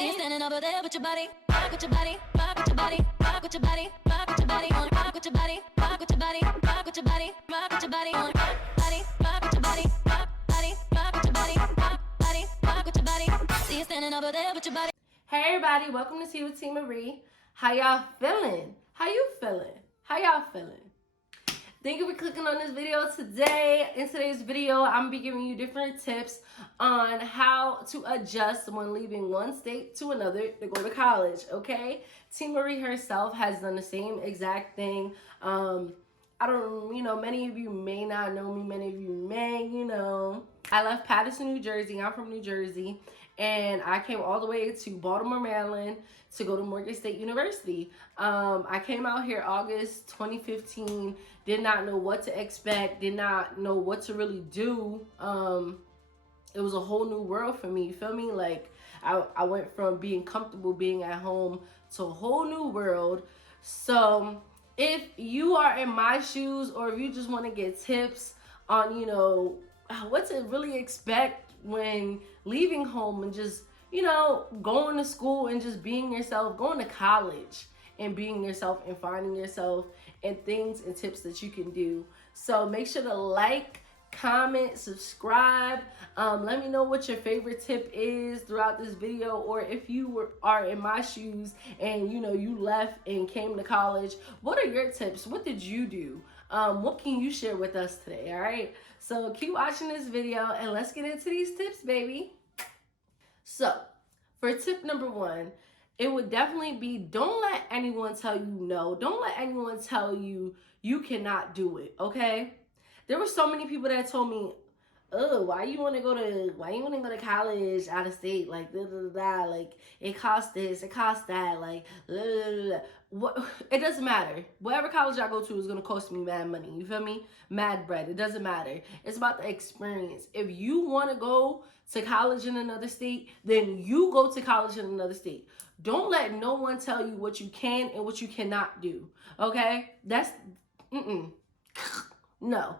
See you standing over there with your body, rock with your body, rock with your body, rock with your body, rock with your body, on rock with your body, rock with your body, rock with your body, rock with your body, on body, rock with your body, rock body, rock with your body, rock body, rock with your body. See you standing over there with your body. Hey everybody, welcome to Tea with T Marie. How y'all feeling? How you feeling? How y'all feeling? Thank you for clicking on this video today. In today's video, I'm gonna be giving you different tips on how to adjust when leaving one state to another to go to college, okay? T Marie herself has done the same exact thing. I don't, many of you may not know me, many of you may, I left Paterson, New Jersey. I'm from New Jersey. And I came all the way to Baltimore, Maryland to go to Morgan State University. I came out here August 2015, did not know what to expect, did not know what to really do. It was a whole new world for me, you feel me? Like, I went from being comfortable being at home to a whole new world. So if you are in my shoes, or if you just want to get tips on, what to really expect when leaving home and just, going to school and just being yourself, going to college and being yourself and finding yourself, and things and tips that you can do. So make sure to like, comment, subscribe. Let me know what your favorite tip is throughout this video, or if you are in my shoes and you left and came to college, what are your tips? What did you do? What can you share with us today? All right, so keep watching this video and let's get into these tips, baby. So for tip number one, it would definitely be, don't let anyone tell you no. Don't let anyone tell you you cannot do it, okay? There were so many people that told me, oh, why you want to go to college out of state, like da, da, da, da, like it costs this, it costs that, like da, da, da, da. What, it doesn't matter. Whatever college I go to is going to cost me mad money, you feel me? Mad bread. It doesn't matter. It's about the experience. If you want to go to college in another state, then you go to college in another state. Don't let no one tell you what you can and what you cannot do, okay? That's no.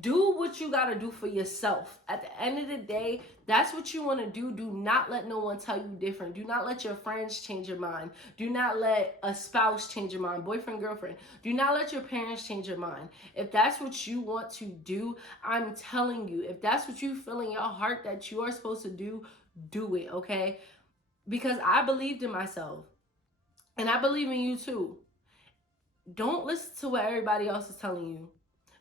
Do what you gotta do for yourself. At the end of the day, that's what you want to do. Do not let no one tell you different. Do not let your friends change your mind. Do not let a spouse change your mind, boyfriend, girlfriend. Do not let your parents change your mind. If that's what you want to do, I'm telling you, if that's what you feel in your heart that you are supposed to do it, okay? Because I believed in myself, and I believe in you too. Don't listen to what everybody else is telling you.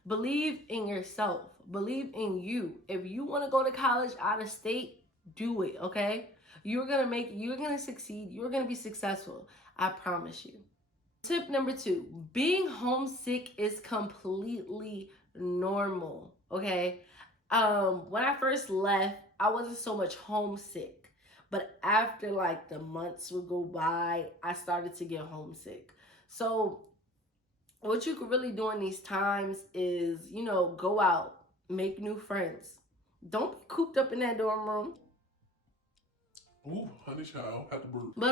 Believe in yourself. Believe in you. If you want to go to college out of state, do it, okay? You're going to succeed. You're going to be successful. I promise you. Tip number two, being homesick is completely normal, okay? When I first left, I wasn't so much homesick. But after like the months would go by, I started to get homesick. So what you could really do in these times is, go out, make new friends. Don't be cooped up in that dorm room. Ooh, honey child, have to burp. But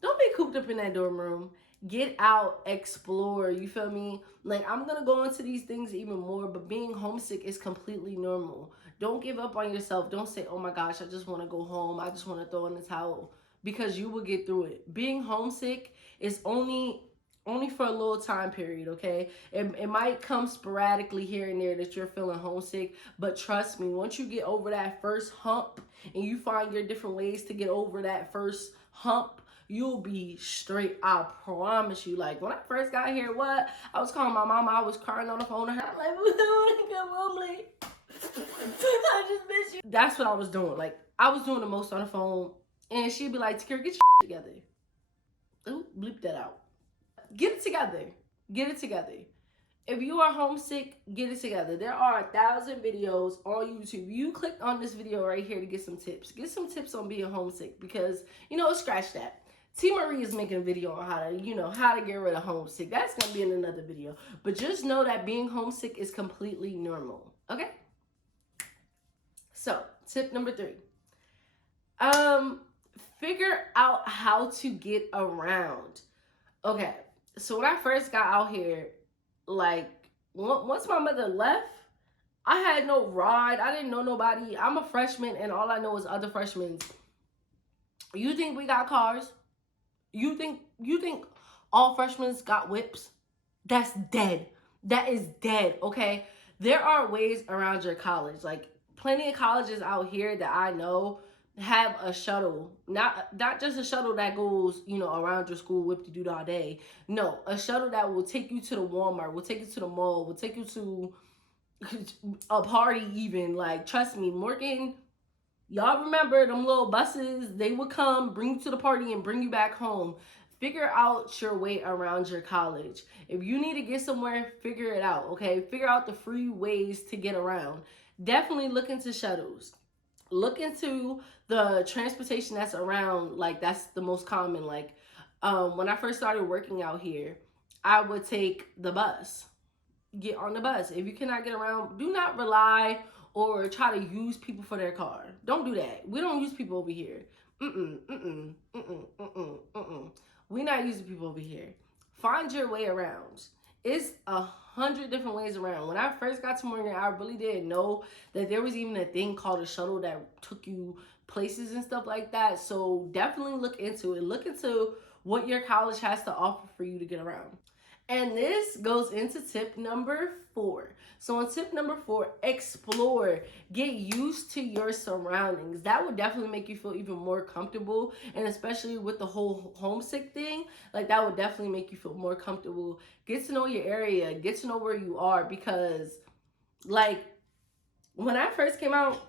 don't be cooped up in that dorm room. Get out, explore, you feel me? Like, I'm gonna go into these things even more, but being homesick is completely normal. Don't give up on yourself. Don't say, oh my gosh, I just want to go home. I just want to throw in the towel, because you will get through it. Being homesick is only for a little time period, okay? It might come sporadically here and there that you're feeling homesick, but trust me, once you get over that first hump and you find your different ways to get over that first hump, you'll be straight. I promise you. Like, when I first got here, I was calling my mama, I was crying on the phone to her. I'm like, I want to come home, like, I just miss you. That's what I was doing. Like, I was doing the most on the phone, and she'd be like, Takira, get your together. Ooh, bleep that out. Get it together. Get it together. If you are homesick, get it together. There are 1,000 videos on YouTube. You click on this video right here to get some tips. Get some tips on being homesick, because, scratch that. T Marie is making a video on how to get rid of homesick. That's going to be in another video. But just know that being homesick is completely normal. Okay? So, tip number 3. Figure out how to get around. Okay. So when I first got out here, like, once my mother left, I had no ride. I didn't know nobody. I'm a freshman, and all I know is other freshmen. You think we got cars? You think all freshmen got whips? That's dead. That is dead, okay? There are ways around your college. Like plenty of colleges out here that I know have a shuttle. Not just a shuttle that goes, around your school whip to do all day. No, a shuttle that will take you to the Walmart, will take you to the mall, will take you to a party even. Like trust me, Morgan, y'all remember them little buses? They would come, bring you to the party, and bring you back home. Figure out your way around your college. If you need to get somewhere, figure it out, okay? Figure out the free ways to get around. Definitely look into shuttles. Look into the transportation that's around, like that's the most common. Like when I first started working out here, I would take the bus. Get on the bus. If you cannot get around, do not rely or try to use people for their car. Don't do that. We don't use people over here. We not using people over here. Find your way around. It's 100 different ways around. When I first got to Morgan, I really didn't know that there was even a thing called a shuttle that took you places and stuff like that. So definitely look into it. Look into what your college has to offer for you to get around. And this goes into tip number 4. So on tip number 4, explore. Get used to your surroundings. That would definitely make you feel even more comfortable. And especially with the whole homesick thing, like that would definitely make you feel more comfortable. Get to know your area. Get to know where you are. Because like when I first came out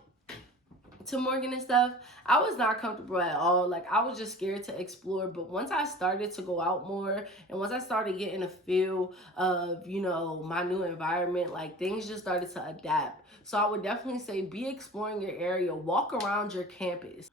to Morgan and stuff, I was not comfortable at all. Like I was just scared to explore. But once I started to go out more and once I started getting a feel of, my new environment, like things just started to adapt. So I would definitely say be exploring your area, walk around your campus.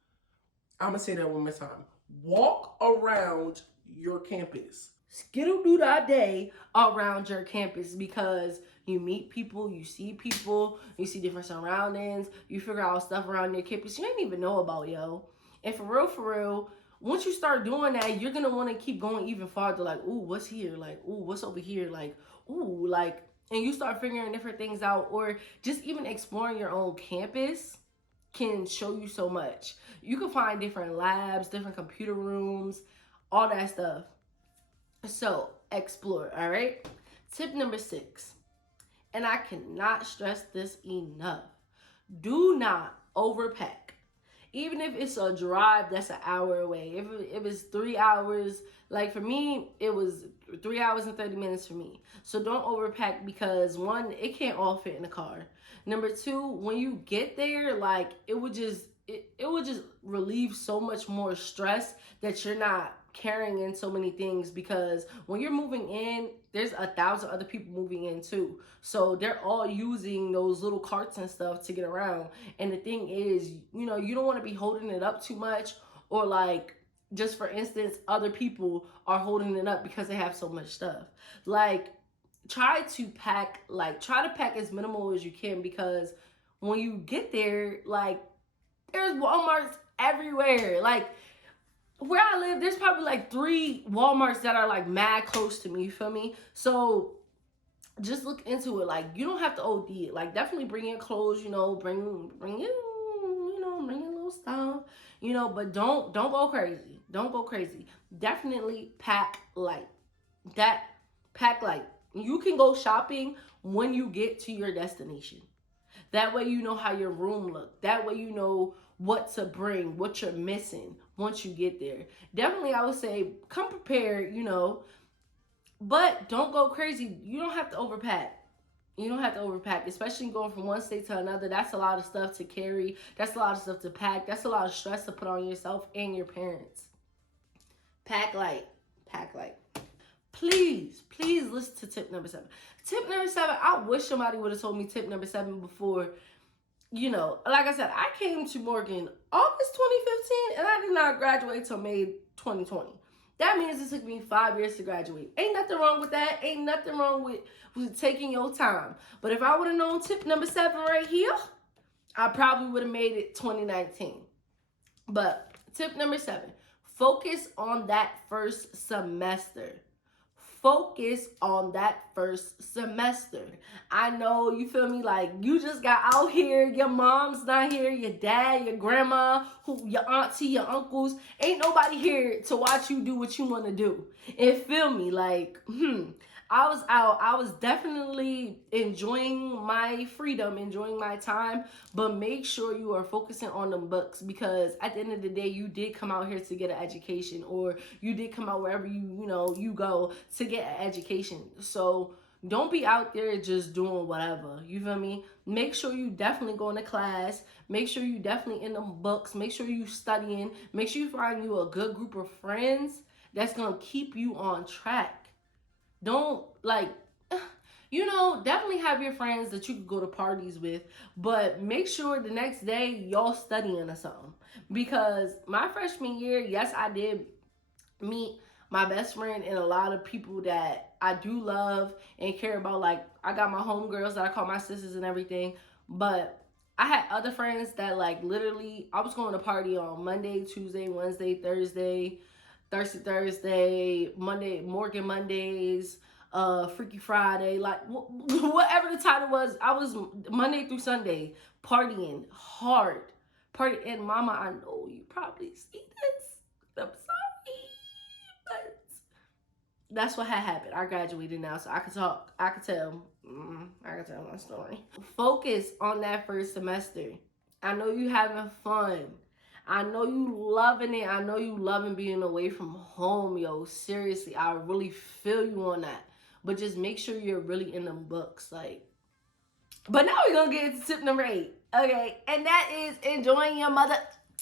I'm gonna say that one more time. Walk around your campus. Skittle do that day around your campus because you meet people, you see different surroundings, you figure out stuff around your campus you didn't even know about, yo. And for real, once you start doing that, you're gonna want to keep going even farther. Like, ooh, what's here? Like, ooh, what's over here? Like, ooh, like, and you start figuring different things out, or just even exploring your own campus can show you so much. You can find different labs, different computer rooms, all that stuff. So explore, all right? Tip number 6, and I cannot stress this enough. Do not overpack. Even if it's a drive that's an hour away. If it's 3 hours, like for me, it was 3 hours and 30 minutes for me. So don't overpack because 1, it can't all fit in the car. Number 2, when you get there, like it would just relieve so much more stress that you're not carrying in so many things, because when you're moving in, there's 1,000 other people moving in too. So they're all using those little carts and stuff to get around. And the thing is, you don't want to be holding it up too much, or like, just for instance, other people are holding it up because they have so much stuff. Like, try to pack as minimal as you can, because when you get there, like, there's Walmarts everywhere. Like, where I live, there's probably like 3 Walmarts that are like mad close to me, you feel me? So just look into it. Like, you don't have to OD it. Like, definitely bring in clothes, bring in little stuff, but don't go crazy. Don't go crazy. Definitely pack light. Pack light. You can go shopping when you get to your destination. That way you know how your room looks. That way you know what to bring, what you're missing once you get there. Definitely, I would say come prepared, but don't go crazy. You don't have to overpack. You don't have to overpack, especially going from one state to another. That's a lot of stuff to carry. That's a lot of stuff to pack. That's a lot of stress to put on yourself and your parents. Pack light. Pack light. Please listen to tip number 7. Tip number 7, I wish somebody would have told me tip number 7 before. Like I said, I came to Morgan August 2015, and I did not graduate till May 2020. That means it took me 5 years to graduate. Ain't nothing wrong with that. Ain't nothing wrong with taking your time. But if I would have known tip number 7 right here, I probably would have made it 2019. But tip number 7, focus on that first semester. focus on that first semester. I know, you feel me, like you just got out here, your mom's not here, your dad, your grandma, your auntie, your uncles, ain't nobody here to watch you do what you want to do. And feel me, like, I was out. I was definitely enjoying my freedom, enjoying my time, but make sure you are focusing on them books, because at the end of the day, you did come out here to get an education, or you did come out wherever you go to get an education. So don't be out there just doing whatever. You feel me? Make sure you definitely going to class. Make sure you definitely in them books. Make sure you studying. Make sure you find you a good group of friends that's gonna keep you on track. Don't, like, definitely have your friends that you can go to parties with, but make sure the next day y'all studying or something. Because my freshman year, yes, I did meet my best friend and a lot of people that I do love and care about. Like, I got my homegirls that I call my sisters and everything, but I had other friends that, like, literally, I was going to party on Monday, Tuesday, Wednesday, Thursday, Monday, Morgan Mondays, Freaky Friday, like whatever the title was. I was Monday through Sunday partying hard. And mama, I know you probably see this. I'm sorry, but that's what had happened. I graduated now, so I can talk. I can tell my story. Focus on that first semester. I know you having fun. I know you loving it. I know you loving being away from home, yo. Seriously, I really feel you on that. But just make sure you're really in them books, like. But now we're gonna get into tip number 8, okay? And that is enjoying your mother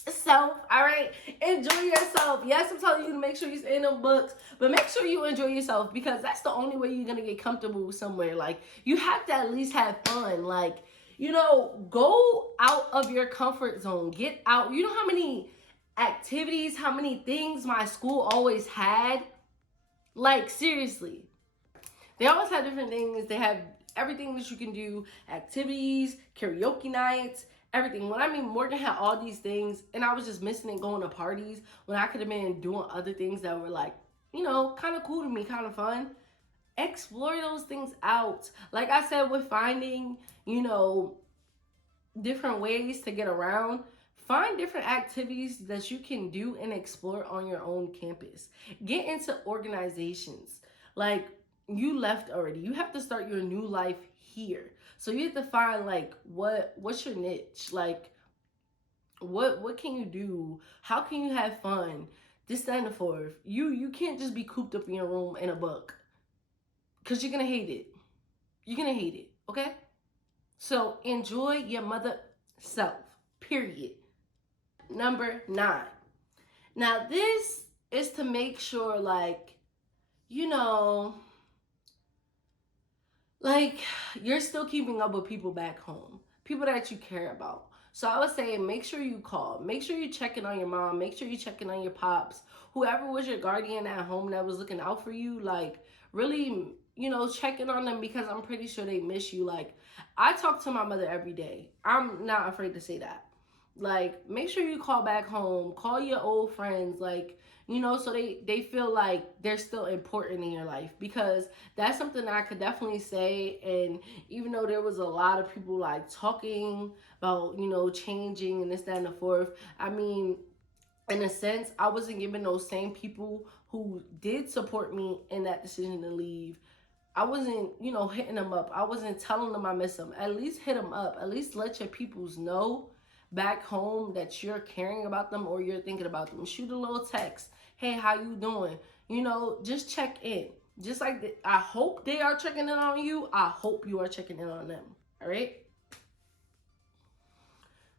self. All right, enjoy yourself. Yes, I'm telling you to make sure you're in them books, but make sure you enjoy yourself, because that's the only way you're gonna get comfortable somewhere. Like, you have to at least have fun, like. Go out of your comfort zone. Get out. You know how many activities, how many things my school always had? Like, seriously. They always have different things. They have everything that you can do. Activities, karaoke nights, everything. When I mean, Morgan had all these things, and I was just missing it going to parties when I could have been doing other things that were, like, kind of cool to me, kind of fun. Explore those things out. Like I said, with finding, different ways to get around, find different activities that you can do and explore on your own campus. Get into organizations. Like, you left already. You have to start your new life here. So you have to find, like, what's your niche? Like, what can you do? How can you have fun? This, that, and the fourth. You can't just be cooped up in your room in a book. Because you're going to hate it. You're going to hate it, okay? So enjoy your mother self, period. Number 9. Now, this is to make sure, like, you're still keeping up with people back home. People that you care about. So I would say make sure you call. Make sure you check in on your mom. Make sure you check in on your pops. Whoever was your guardian at home that was looking out for you, like, really, check in on them, because I'm pretty sure they miss you. Like, I talk to my mother every day. I'm not afraid to say that. Like, make sure you call back home. Call your old friends, like, so they feel like they're still important in your life, because that's something that I could definitely say. And even though there was a lot of people, like, talking about, changing and this, that, and the fourth, I mean, in a sense, I wasn't giving those same people who did support me in that decision to leave, I wasn't, hitting them up. I wasn't telling them I miss them. At least hit them up. At least let your peoples know back home that you're caring about them, or you're thinking about them. Shoot a little text. Hey, how you doing? Just check in. Just like I hope they are checking in on you. I hope you are checking in on them. All right?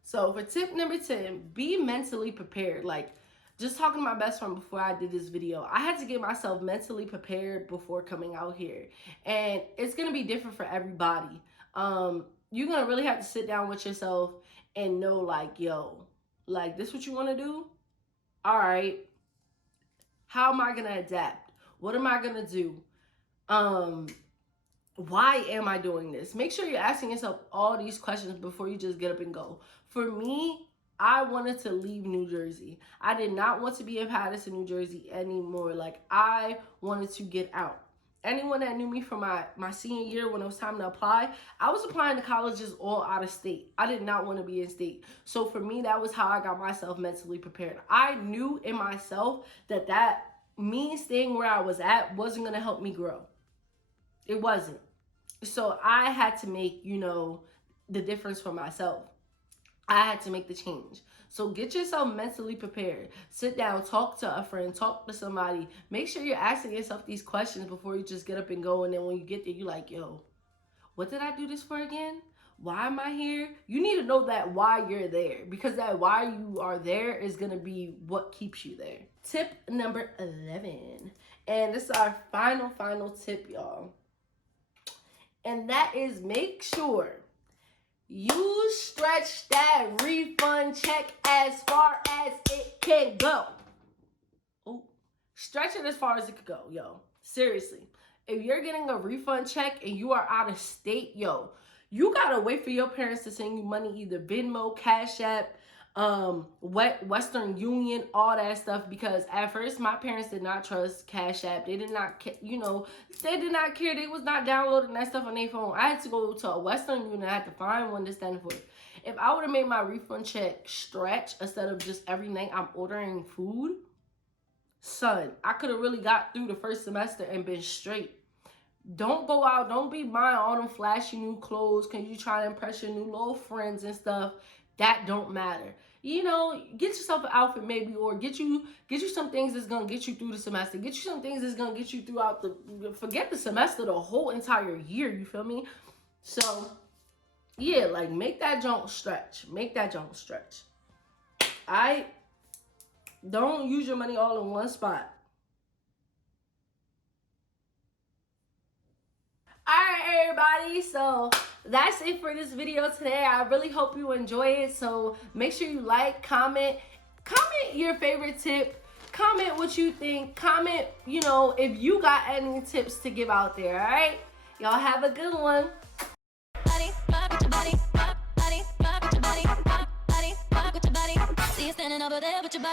So for tip number 10, be mentally prepared. Like, just talking to my best friend before I did this video, I had to get myself mentally prepared before coming out here. And it's going to be different for everybody. You're going to really have to sit down with yourself and know, like, yo, like, this what you want to do? All right. How am I going to adapt? What am I going to do? Why am I doing this? Make sure you're asking yourself all these questions before you just get up and go. For me, I wanted to leave New Jersey. I did not want to be in Paterson, New Jersey anymore. Like, I wanted to get out. anyone that knew me from my senior year when it was time to apply, I was applying to colleges all out of state. I did not want to be in state. So for me, that was how I got myself mentally prepared. I knew in myself that me staying where I was at wasn't going to help me grow. It wasn't. So I had to make, the difference for myself. I had to make the change. So get yourself mentally prepared. Sit down, talk to a friend, talk to somebody. Make sure you're asking yourself these questions before you just get up and go. And then when you get there, you're like, yo, what did I do this for again? Why am I here? You need to know that why you're there, because that why you are there is going to be what keeps you there. Tip number 11. And this is our final tip, y'all. And that is, make sure you stretch that refund check as far as it can go. Oh, stretch it as far as it could go, yo. Seriously. If you're getting a refund check and you are out of state, yo, you gotta wait for your parents to send you money, either Venmo, Cash App, Western Union, all that stuff. Because at first my parents did not trust Cash App. They did not, they did not care. They was not downloading that stuff on their phone. I had to go to a Western Union. I had to find one to stand for it. If I would have made my refund check stretch instead of just every night I'm ordering food, son, I could have really got through the first semester and been straight. Don't go out. Don't be buying all them flashy new clothes because you try to impress your new little friends and stuff. That don't matter. Get yourself an outfit maybe, or get you some things that's gonna get you through the semester. Get you some things that's gonna get you throughout forget the semester, the whole entire year. You feel me? So yeah, like, make that junk stretch. Make that junk stretch. Don't use your money all in one spot. Alright, everybody, so that's it for this video today. I really hope you enjoy it. So make sure you like, comment your favorite tip, comment what you think, comment, if you got any tips to give out there. All right, y'all have a good one. Body, rock with your body, rock, body, rock with your body, rock, body, rock with your body. See you standing over there with your body.